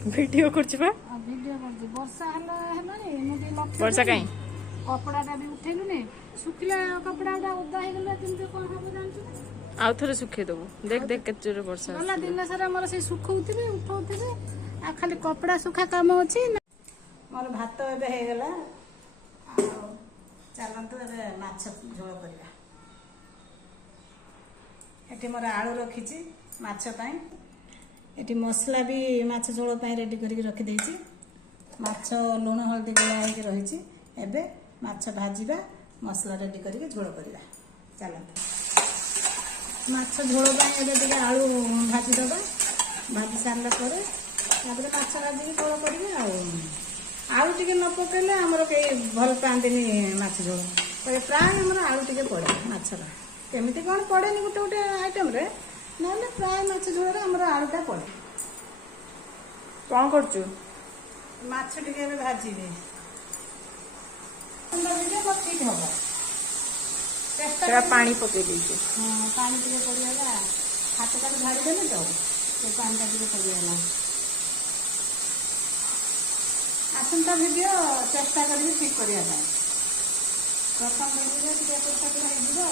video करछ बा video कर वर्षा है वर्षा कहीं कपड़ा भी उठेलु ने सुखिला कपड़ा ओदा हो गला केमते कोन हम जानछु आउ थरे सुखे दबो देख देख केते जोरे वर्षा गला दिन सारा मोर से सुखौथिबे उठौथिबे आ खाली कपड़ा सुखा काम अछि मोर भात एबे हे गला चलंतु एबे माछ झोल करिया एठी मोर आलू रखिछि माछ पई एठी मसला भी माछ झोल पई रेडी करिक रखि देछि माछ लूण हल्दी गोला होइके रहिछि एबे माछ भाजीबा मसला रेडी करिक झोल करिया चलंतु माछ झोल पई एबे ଟିକେ आलू भाजी दबा भाजी सारला परे तापर माछ भाजी झोल करिवे आलू टिके न पकेले हमर के भल पांदिनी माछ झोल प्राय हमर आलू टिके पड़े माछरा केमिति कोन पड़ेनी गुटे गुटे आइटम रे नले प्राय माछ झोल रे हमर आलूटा पड़े कोन करछु माछ टिके एबे भाजी दे अंदर भिजे तो ठीक होगा तेरा पानी पके दीजिए हां पानी टिके पड़ियाला हाथ का झाड़ी देले तो पानी टिके पड़ियाला आसंता वीडियो चेष्टा करी ठीक करिया जाए प्रथम वीडियो टिके चेष्टा करी दिबो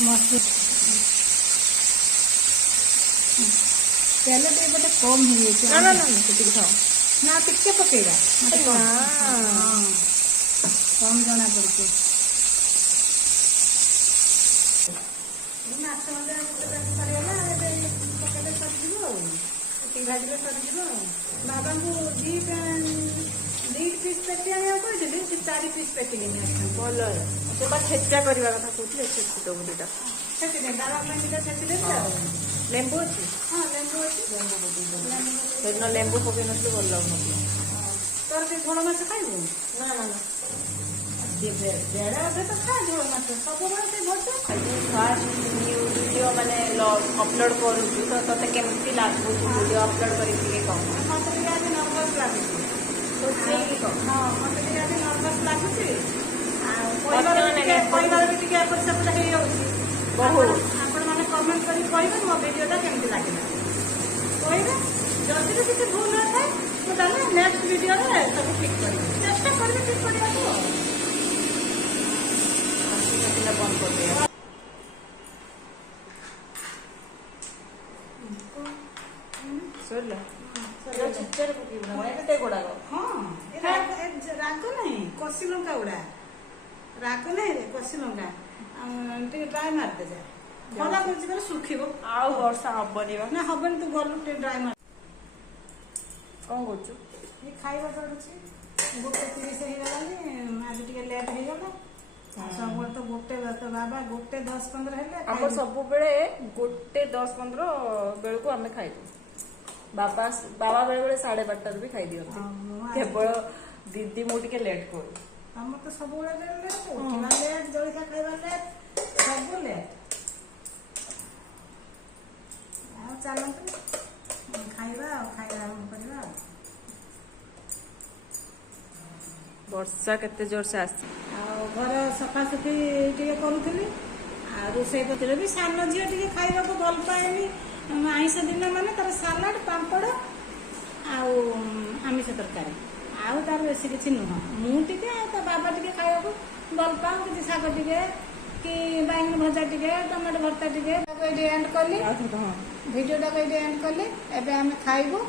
मस्त तेल टे बटे कम हुए ना ना ना ठीक खाओ ना टिके पकेगा कम जना पड़ते माछ मजा सरियाला पकेले सरिଯିबो भाजले सरिଯିबो बाबा को दी पीस पेटी आने कहते से 4 पीस पेटी लेने बोल से बा छेचा करबा कथा कहथि छेची तो बुडीटा छेची दे दावा में दिला छेची दे लेंबू अछि हां लेंबू अछि लेंबू लेंबू पके नसले बोल लागो तोर के झोल माछ खाइबो ना ना ना दे बेड़ा से तो खा झोल माछ सब बार से भरते आज फास्ट न्यू वीडियो माने अपलोड करू तो तते केमति लागबो वीडियो अपलोड करी के कहू हां तो याद नंबर लागु तो से को हां मते याद नंबर लागु छी परिवार भी टिके एपट सेपट हे होउची बहुत आपण माने कमेंट करी कहबे मो वीडियोटा केमति लागिला कहबे जल्दी से किछ भूल न थाए तो ताले नेक्स्ट वीडियो रे सब ठीक करी चेष्टा करबे ठीक करिया को आसी बंद कर दिया सरला चिचर पकी बना एते गोडा गो हां राग नहीं कसी लंका उड़ा राग नहीं रे कसी लंका टे ड्राई मार दे जा खरा करछि बेले सुखिबो आउ वर्षा हबनी बा ना हबन तू गलु टे ड्राई मार कोन करछु ये खाइबा पड़छि गोटे 30 हे गलानी आज टिके लेट हे गला सब तो गोटे तो बाबा गोटे 10-15 हेले हम सब बेले गोटे 10-15 बेल को हमें खाइ बाबा बाबा बेले बेले 12:30 भी खाइ दियो केवल दीदी मो टिके लेट करू हम तो सब बेले लेट उठिबा लेट जळिया खाइबा लेट सब लेट आ चलंतु खाइबा हम करबा वर्षा केते जोर से आसी घर सफा सफी टिके करूथली आ रोषेई करते भी सान झील टिके खाइबा को भल पाएनी आइस दिन माने तार सालाड पापड़ आमिष तरकारी आउ तार बेसी किसी नुह मु टिके ता बाबा टिके खाइबा को भल पाऊ कि शाग टिके कि बैंगन भजा टिके टमाटो भर्ता टिके एंड करली वीडियो टा एंड करली एबे हमें खाइबो